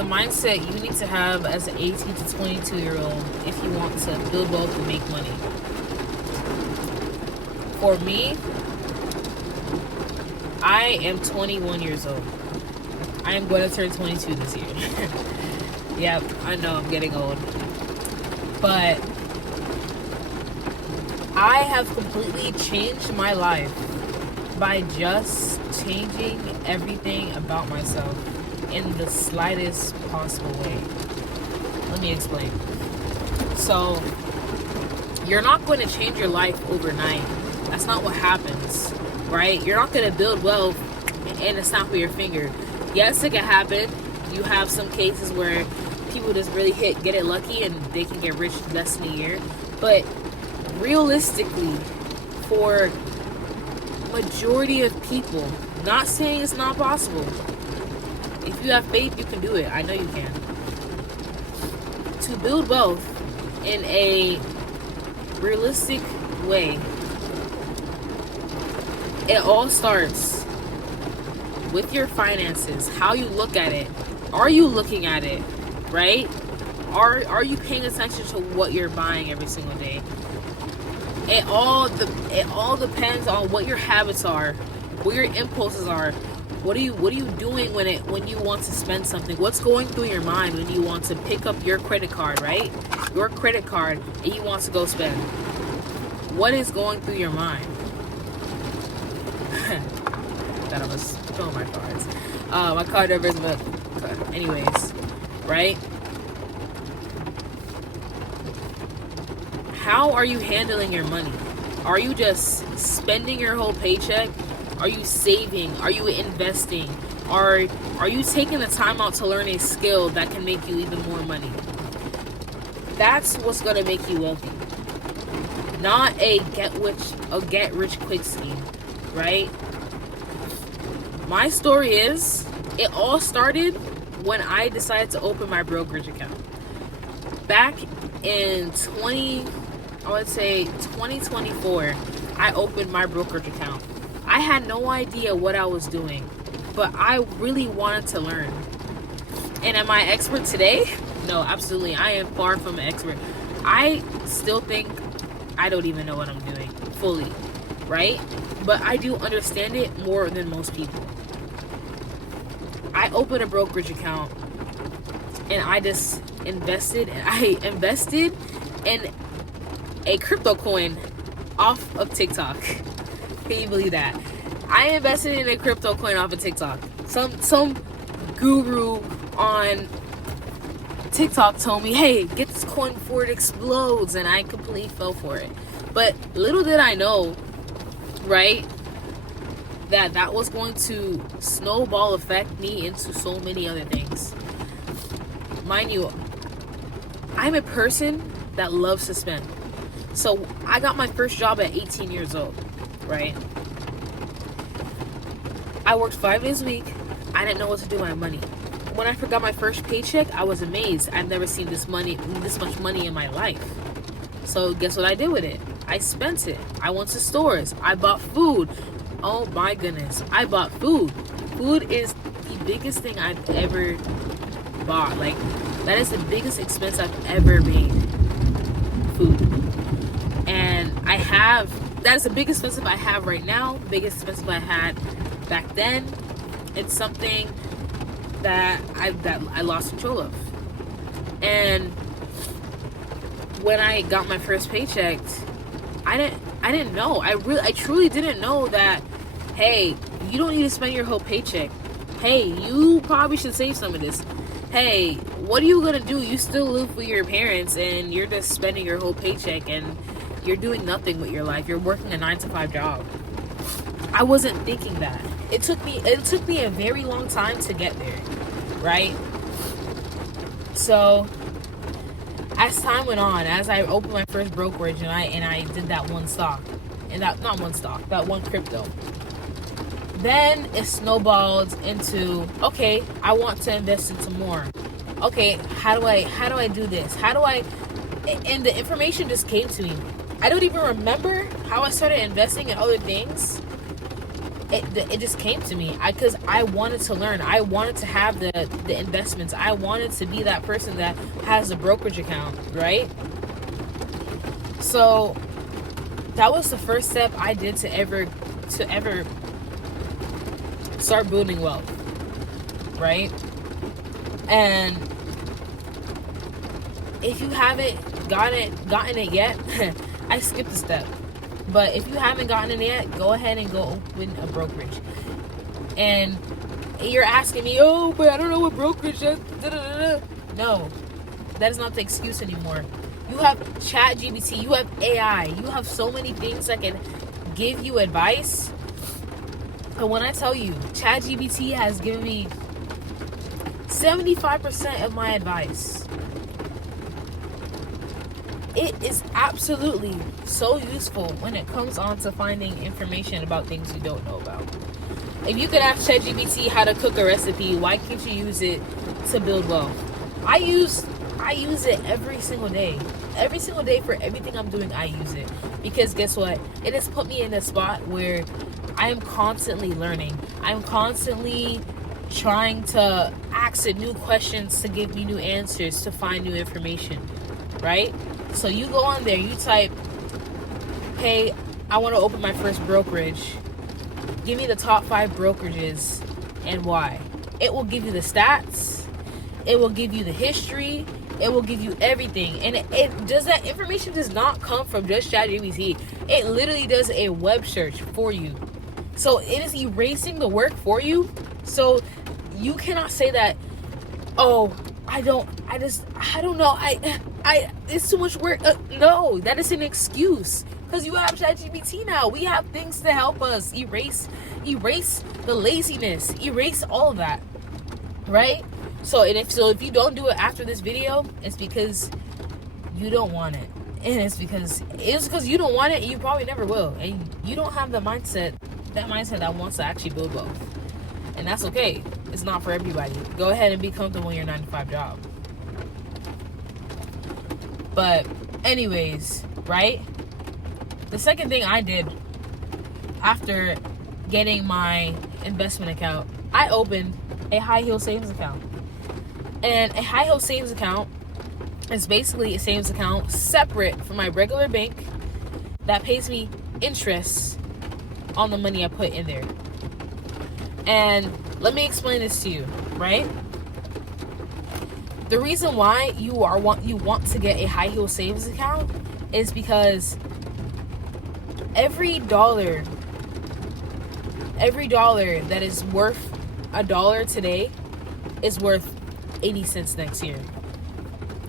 the mindset you need to have as an 18 to 22-year-old if you want to build wealth and make money. For me, I am 21 years old. I am going to turn 22 this year. Yep, I know I'm getting old. But I have completely changed my life by just changing everything about myself in the slightest possible way. Let me explain. So, you're not going to change your life overnight. That's not what happens, right? You're not going to build wealth in a snap of your finger. Yes, it can happen. You have some cases where people just really get it lucky and they can get rich in less than a year. But realistically, for majority of people, not saying it's not possible. If you have faith, you can do it. I know you can. To build wealth in a realistic way, it all starts with your finances, how you look at it. Are you looking at it, right? Are you paying attention to what you're buying every single day? It all depends on what your habits are, what your impulses are. What are you doing when you want to spend something? What's going through your mind when you want to pick up your credit card, right? Your credit card, and you want to go spend. What is going through your mind? That I was showing my cards. My card number is anyways, right? How are you handling your money? Are you just spending your whole paycheck? Are you saving? Are you investing? Are you taking the time out to learn a skill that can make you even more money? That's what's gonna make you wealthy. Not a get rich quick scheme, right? My story is, it all started when I decided to open my brokerage account. Back in 2024, I opened my brokerage account. I had no idea what I was doing, but I really wanted to learn. And am I expert today? No, absolutely. I am far from an expert. I still think I don't even know what I'm doing fully, right? But I do understand it more than most people. I opened a brokerage account and I just invested in a crypto coin off of TikTok. Can you believe that? I invested in a crypto coin off of TikTok. Some guru on TikTok told me, hey, get this coin before it explodes, and I completely fell for it. But little did I know, right, that was going to snowball affect me into so many other things. Mind you, I'm a person that loves to spend. So I got my first job at 18 years old, right? I worked 5 days a week. I didn't know what to do with my money. When I forgot my first paycheck, I was amazed. I've never seen this much money in my life. So guess what I did with it? I spent it. I went to stores. I bought food. Oh my goodness. I bought food. Food is the biggest thing I've ever bought. Like, that is the biggest expense I've ever made. Food. And that is the biggest expensive I have right now, biggest expensive I had back then. It's something that I lost control of. And when I got my first paycheck, I didn't know. I truly didn't know that, hey, you don't need to spend your whole paycheck. Hey, you probably should save some of this. Hey, what are you gonna do? You still live with your parents and you're just spending your whole paycheck and you're doing nothing with your life. You're working a 9-to-5 job. I wasn't thinking that. It took me a very long time to get there, right? So as time went on, as I opened my first brokerage and I did that one stock, and that one crypto, then it snowballed into, okay, I want to invest into more. Okay, how do I do this? And the information just came to me. I don't even remember how I started investing in other things, it just came to me because I wanted to learn. I wanted to have the investments. I wanted to be that person that has a brokerage account, right? So that was the first step I did to ever start building wealth, right? And if you haven't gotten it yet, I skipped a step. But if you haven't gotten it yet, go ahead and go open a brokerage. And you're asking me, oh, but I don't know what brokerage is. No, that is not the excuse anymore. You have ChatGPT, you have AI, you have so many things that can give you advice. And when I tell you, ChatGPT has given me 75% of my advice. It is absolutely so useful when it comes on to finding information about things you don't know about. If you could ask ChatGPT how to cook a recipe, why can't you use it to build wealth? I use it every single day. Every single day for everything I'm doing, I use it. Because guess what? It has put me in a spot where I am constantly learning. I'm constantly trying to ask it new questions to give me new answers, to find new information, right? So you go on there, you type, hey, I want to open my first brokerage. Give me the top 5 brokerages and why. It will give you the stats. It will give you the history. It will give you everything. And it does that information does not come from just ChatGPT. It literally does a web search for you. So it is erasing the work for you. So you cannot say that, oh, I don't know. It's too much work. No, that is an excuse. Because you have ChatGPT now. We have things to help us erase the laziness, erase all of that, right? So if you don't do it after this video, it's because you don't want it, and it's because you don't want it. And you probably never will, and you don't have the mindset that wants to actually build wealth, and that's okay. It's not for everybody. Go ahead and be comfortable in your 9-to-5 job. But anyways, right? The second thing I did after getting my investment account, I opened a high heel savings account. And a high heel savings account is basically a savings account separate from my regular bank that pays me interest on the money I put in there. And let me explain this to you, right? The reason why you want to get a high heel savings account is because every dollar that is worth $1 today is worth 80 cents next year.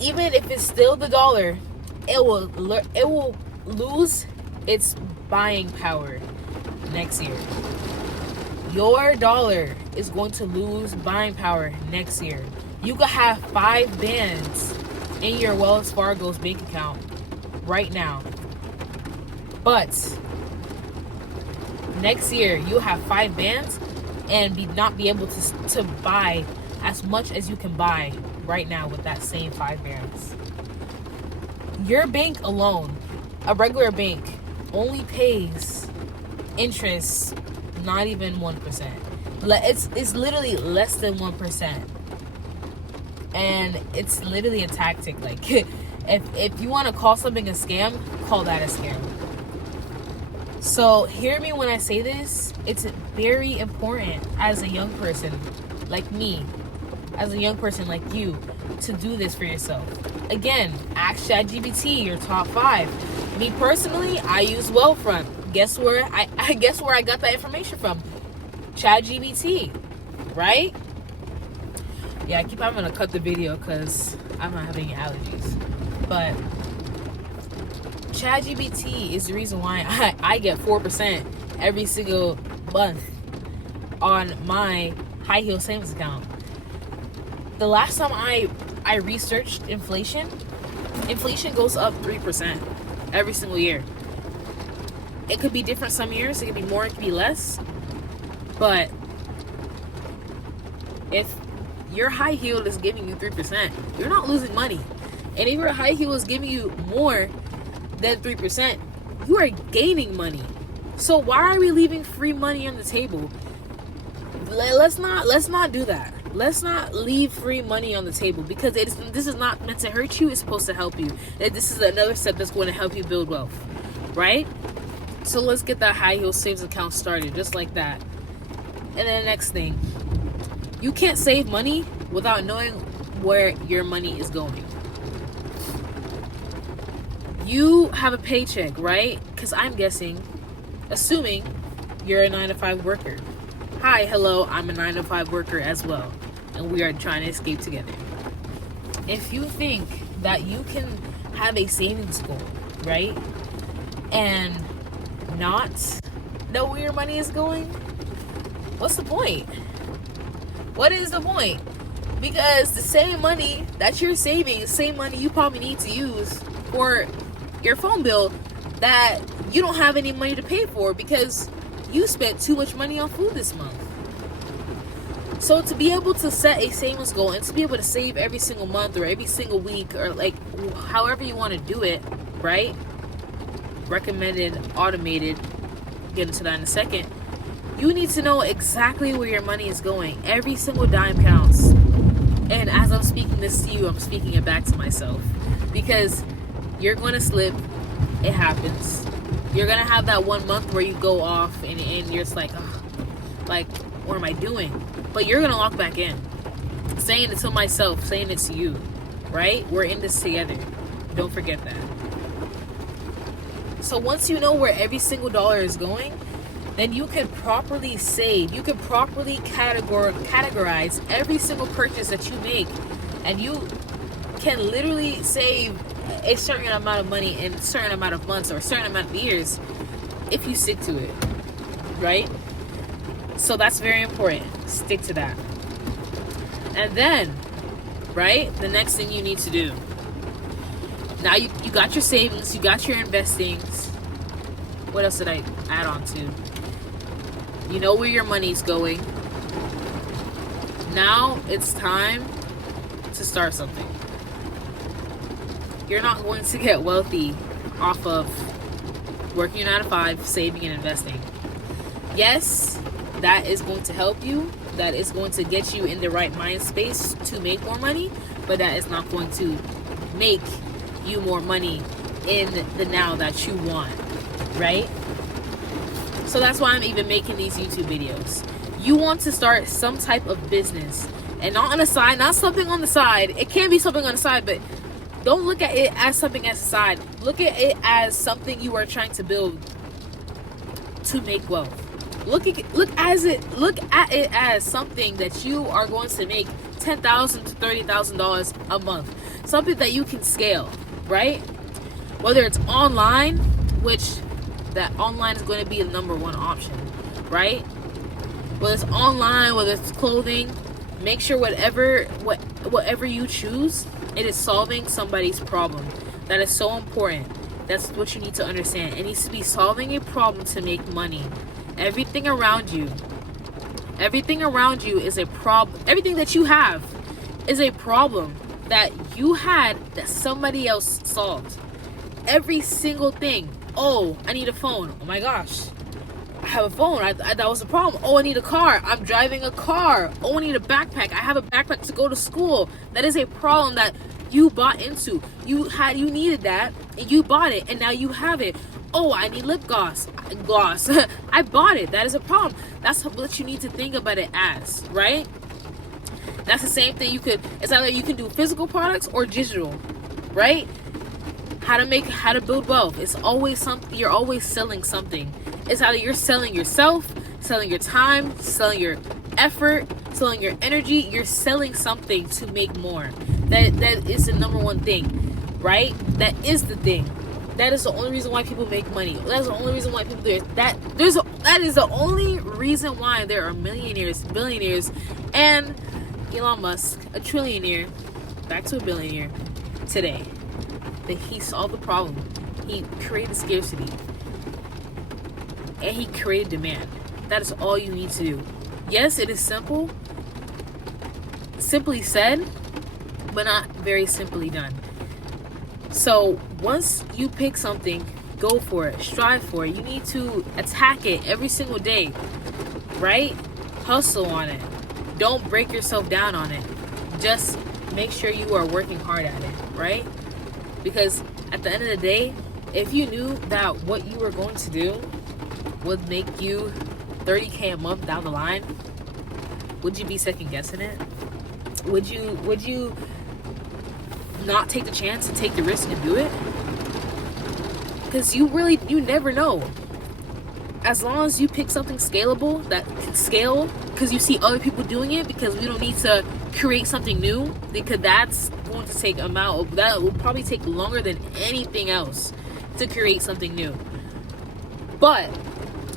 Even if it's still the dollar, it will lose its buying power next year. Your dollar is going to lose buying power next year. You could have 5 bands in your Wells Fargo's bank account right now. But next year, you'll have 5 bands and not be able to buy as much as you can buy right now with that same 5 bands. Your bank alone, a regular bank, only pays interest not even 1%. It's literally less than 1%. And it's literally a tactic. Like, if you want to call something a scam, call that a scam. So hear me when I say this. It's very important as a young person like me, as a young person like you, to do this for yourself. Again, ask ChatGPT your top 5. Me personally, I use Wealthfront. Guess where I got that information from? ChatGPT, right? Yeah, I keep having to cut the video because I'm not having any allergies. But ChatGPT is the reason why I get 4% every single month on my high heel savings account. The last time I researched inflation goes up 3% every single year. It could be different some years. It could be more, it could be less. But if your high heel is giving you 3%, you're not losing money. And if your high heel is giving you more than 3%, you are gaining money. So why are we leaving free money on the table? Let's not do that. Let's not leave free money on the table, because this is not meant to hurt you. It's supposed to help you. This is another step that's going to help you build wealth, right? So let's get that high heel savings account started, just like that. And then the next thing, you can't save money without knowing where your money is going. You have a paycheck, right? Because I'm assuming you're a 9-to-5 worker. Hi, hello, I'm a 9-to-5 worker as well, and we are trying to escape together. If you think that you can have a savings goal, right, and not know where your money is going, what's the point? What is the point? Because the same money that you're saving, the same money you probably need to use for your phone bill, that you don't have any money to pay for because you spent too much money on food this month. So to be able to set a savings goal and to be able to save every single month or every single week, or like however you want to do it, right? Recommended, automated, get into that in a second. You need to know exactly where your money is going. Every single dime counts. And as I'm speaking this to you, I'm speaking it back to myself, because you're going to slip. It happens. You're going to have that 1 month where you go off and you're just like, oh, like, what am I doing? But you're going to lock back in. Saying it to myself, saying it to you, right? We're in this together. Don't forget that. So once you know where every single dollar is going, then you can properly save. You can properly categorize every single purchase that you make. And you can literally save a certain amount of money in a certain amount of months or a certain amount of years if you stick to it, right? So that's very important. Stick to that. And then, right, the next thing you need to do. Now you got your savings, you got your investings. What else did I add on to? You know where your money's going. Now it's time to start something. You're not going to get wealthy off of working 9 to 5, saving and investing. Yes, that is going to help you. That is going to get you in the right mind space to make more money, but that is not going to make you more money in the now that you want, right? So that's why I'm even making these YouTube videos. You want to start some type of business, and not on the side, not something on the side. It can be something on the side, but don't look at it as something as a side. Look at it as something you are trying to build to make wealth. Look at it as something that you are going to make $10,000 to $30,000 a month. Something that you can scale, right? Whether it's online, which that online is going to be the number one option, right? Whether it's online, whether it's clothing, make sure whatever you choose, it is solving somebody's problem. That is so important. That's what you need to understand. It needs to be solving a problem to make money. Everything around you is a problem. Everything that you have is a problem that you had that somebody else solved. Every single thing. Oh, I need a phone. Oh my gosh, I have a phone. That was a problem. Oh, I need a car. I'm driving a car. Oh, I need a backpack. I have a backpack to go to school. That is a problem that you bought into. You needed that, and you bought it, and now you have it. Oh, I need lip gloss. I bought it. That is a problem. That's what you need to think about it as, right? That's the same thing. It's either you can do physical products or digital, right? How to build wealth. It's always something. You're always selling something. It's either you're selling yourself, selling your time, selling your effort, selling your energy. You're selling something to make more. That is the number one thing, right? That is the thing. That is the only reason why people make money. That's the only reason why people do it. That is the only reason why there are millionaires, billionaires, and Elon Musk, a trillionaire, back to a billionaire today. That he solved the problem. He created scarcity. And he created demand. That is all you need to do. Yes, it is simple. Simply said, but not very simply done. So once you pick something, go for it, strive for it. You need to attack it every single day, right? Hustle on it. Don't break yourself down on it. Just make sure you are working hard at it, right? Because at the end of the day, if you knew that what you were going to do would make you $30K a month down the line, would you be second guessing it? Would you not take the chance and take the risk and do it? Because you never know. As long as you pick something scalable that can scale, because you see other people doing it, because we don't need to create something new, because that's going to take that will probably take longer than anything else to create something new. But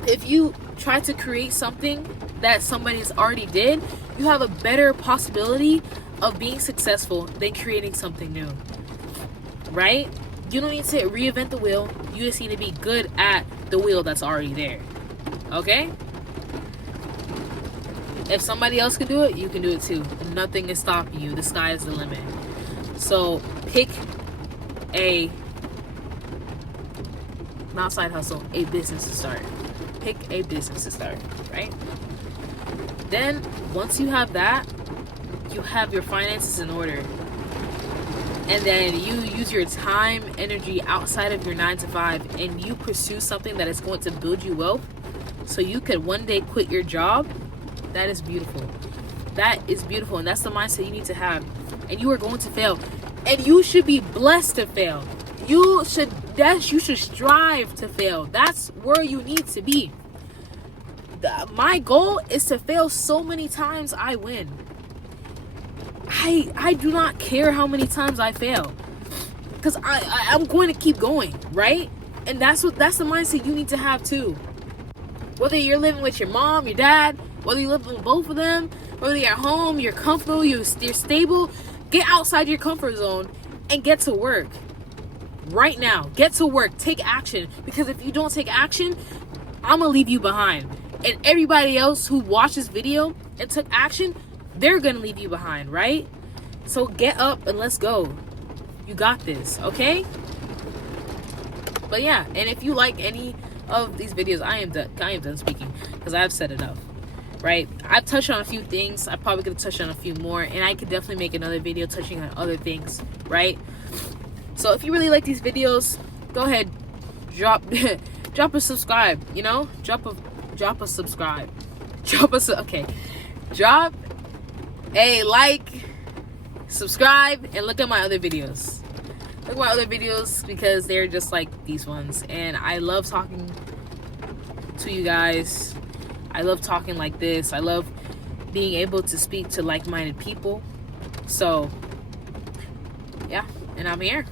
if you try to create something that somebody's already did, you have a better possibility of being successful than creating something new, right? You don't need to reinvent the wheel. You just need to be good at the wheel that's already there, okay? If somebody else can do it, you can do it too. Nothing is stopping you. The sky is the limit. So pick not side hustle, a business to start. Pick a business to start, right? Then once you have that, you have your finances in order. And then you use your time, energy outside of your 9 to 5, and you pursue something that is going to build you wealth so you could one day quit your job. That is beautiful. That is beautiful. And that's the mindset you need to have. And you are going to fail. And you should be blessed to fail. You should strive to fail. That's where you need to be. My goal is to fail so many times I win. I do not care how many times I fail, because I'm going to keep going, right? And that's the mindset you need to have too. Whether you're living with your mom, your dad, whether you live with both of them, whether you're at home, you're comfortable, you're stable, get outside your comfort zone and get to work. Right now, get to work, take action, because if you don't take action, I'm gonna leave you behind. And everybody else who watched this video and took action, they're gonna leave you behind, right? So get up and let's go. You got this, okay? But yeah, and if you like any of these videos, I am done speaking, because I've said enough, right? I've touched on a few things. I probably could have touched on a few more, and I could definitely make another video touching on other things, right? So if you really like these videos, go ahead, drop a subscribe, you know? Drop a subscribe. Drop a like, subscribe, and look at my other videos. Look at my other videos, because they're just like these ones. And I love talking to you guys. I love talking like this. I love being able to speak to like-minded people. So, yeah, and I'm here.